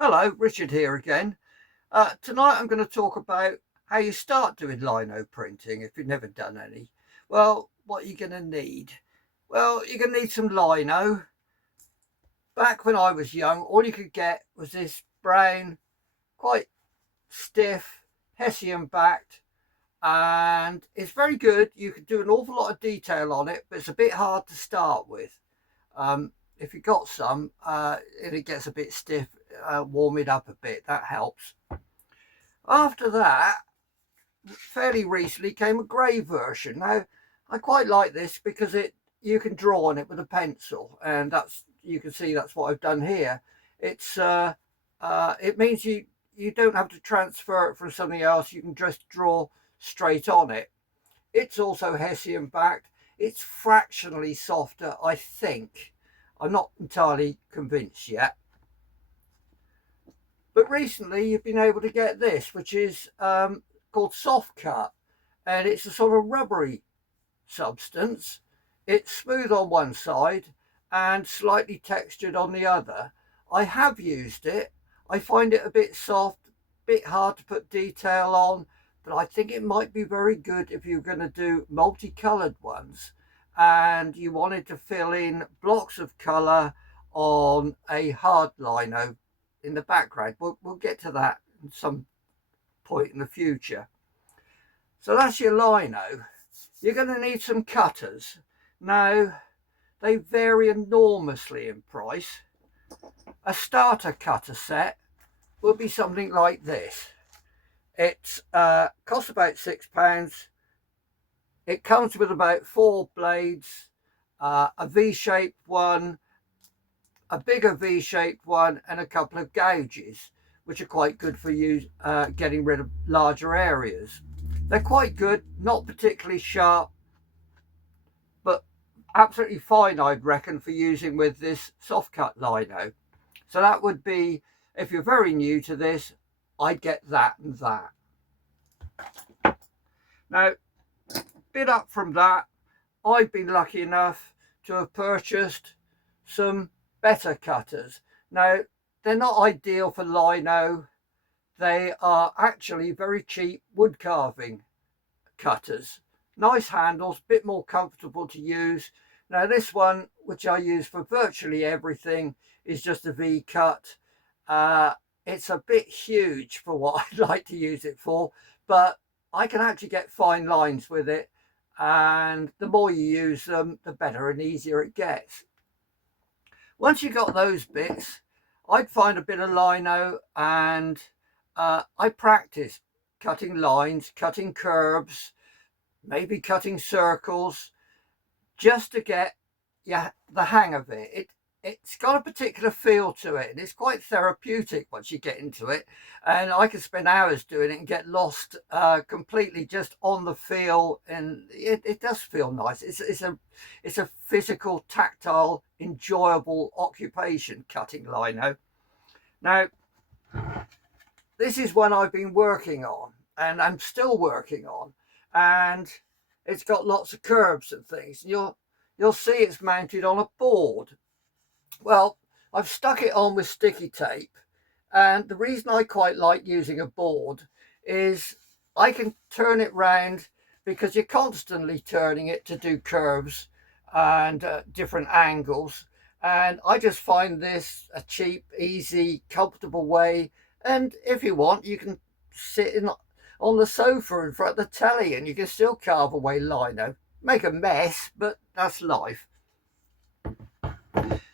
Hello, Richard here again. Tonight I'm going to talk about how you start doing lino printing if you've never done any. Well, what you're going to need? Well, you're going to need some lino. Back when I was young, all you could get was this brown, quite stiff, Hessian backed, and it's very good. You can do an awful lot of detail on it, but it's a bit hard to start with. If you got some, and it gets a bit stiff, warm it up a bit. That helps. After that, fairly recently came a grey version. Now, I quite like this because you can draw on it with a pencil, and you can see that's what I've done here. It's it means you don't have to transfer it from something else. You can just draw straight on it. It's also Hessian backed. It's fractionally softer, I think. I'm not entirely convinced yet. But recently you've been able to get this, which is called soft cut, and it's a sort of rubbery substance. It's smooth on one side and slightly textured on the other. I have used it. I find it a bit soft, a bit hard to put detail on, but I think it might be very good if you're going to do multicolored ones and you wanted to fill in blocks of color on a hard lino in the background. We'll get to that at some point in the future. So that's your lino. You're going to need some cutters. Now, they vary enormously in price. A starter cutter set will be something like this. It costs about £6. It comes with about 4 blades, a V-shaped one, a bigger V-shaped one, and a couple of gouges, which are quite good for you getting rid of larger areas. They're quite good, not particularly sharp, but absolutely fine, I'd reckon, for using with this soft cut lino. So that would be, if you're very new to this, I'd get that and that. Now, bit up from that, I've been lucky enough to have purchased some better cutters. Now, they're not ideal for lino. They are actually very cheap wood carving cutters. Nice handles, bit more comfortable to use. Now this one, which I use for virtually everything, is just a V cut. It's a bit huge for what I'd like to use it for, but I can actually get fine lines with it, and the more you use them, the better and easier it gets. Once you got those bits, I'd find a bit of lino, and I practice cutting lines, cutting curves, maybe cutting circles, just to get the hang of it. It's got a particular feel to it, and it's quite therapeutic once you get into it. And I can spend hours doing it and get lost completely just on the feel, and it does feel nice. It's a physical, tactile, enjoyable occupation, cutting lino. Now, this is one I've been working on, and I'm still working on, and it's got lots of curves and things. And you'll see it's mounted on a board. Well, I've stuck it on with sticky tape, and the reason I quite like using a board is I can turn it round, because you're constantly turning it to do curves and different angles. And I just find this a cheap, easy, comfortable way. And if you want, you can sit on the sofa in front of the telly and you can still carve away lino. Make a mess, but that's life.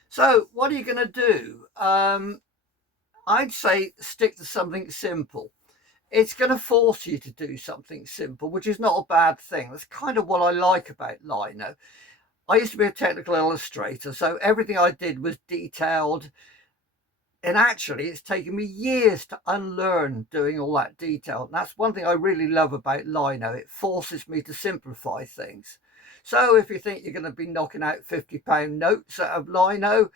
So what are you going to do? I'd say stick to something simple. It's going to force you to do something simple, which is not a bad thing. That's kind of what I like about lino. I used to be a technical illustrator, so everything I did was detailed. And actually, it's taken me years to unlearn doing all that detail. And that's one thing I really love about lino. It forces me to simplify things. So if you think you're going to be knocking out £50 notes out of lino,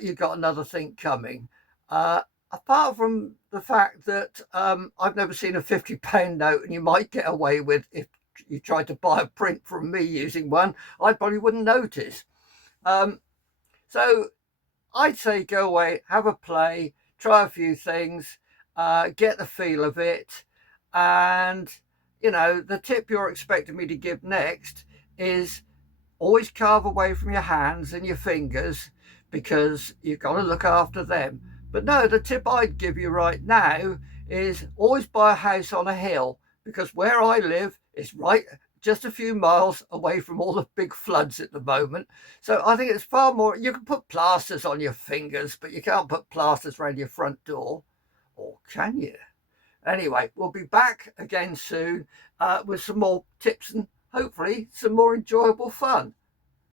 you've got another thing coming. Apart from the fact that I've never seen a £50 note, and you might get away with, if you tried to buy a print from me using one, I probably wouldn't notice. So I'd say go away, have a play, try a few things, get the feel of it. And, you know, the tip you're expecting me to give next is always carve away from your hands and your fingers, because you've got to look after them. But no, the tip I'd give you right now is always buy a house on a hill, because where I live is right just a few miles away from all the big floods at the moment. So I think it's far more. You can put plasters on your fingers, but you can't put plasters around your front door. Or can you? Anyway, we'll be back again soon with some more tips and hopefully some more enjoyable fun.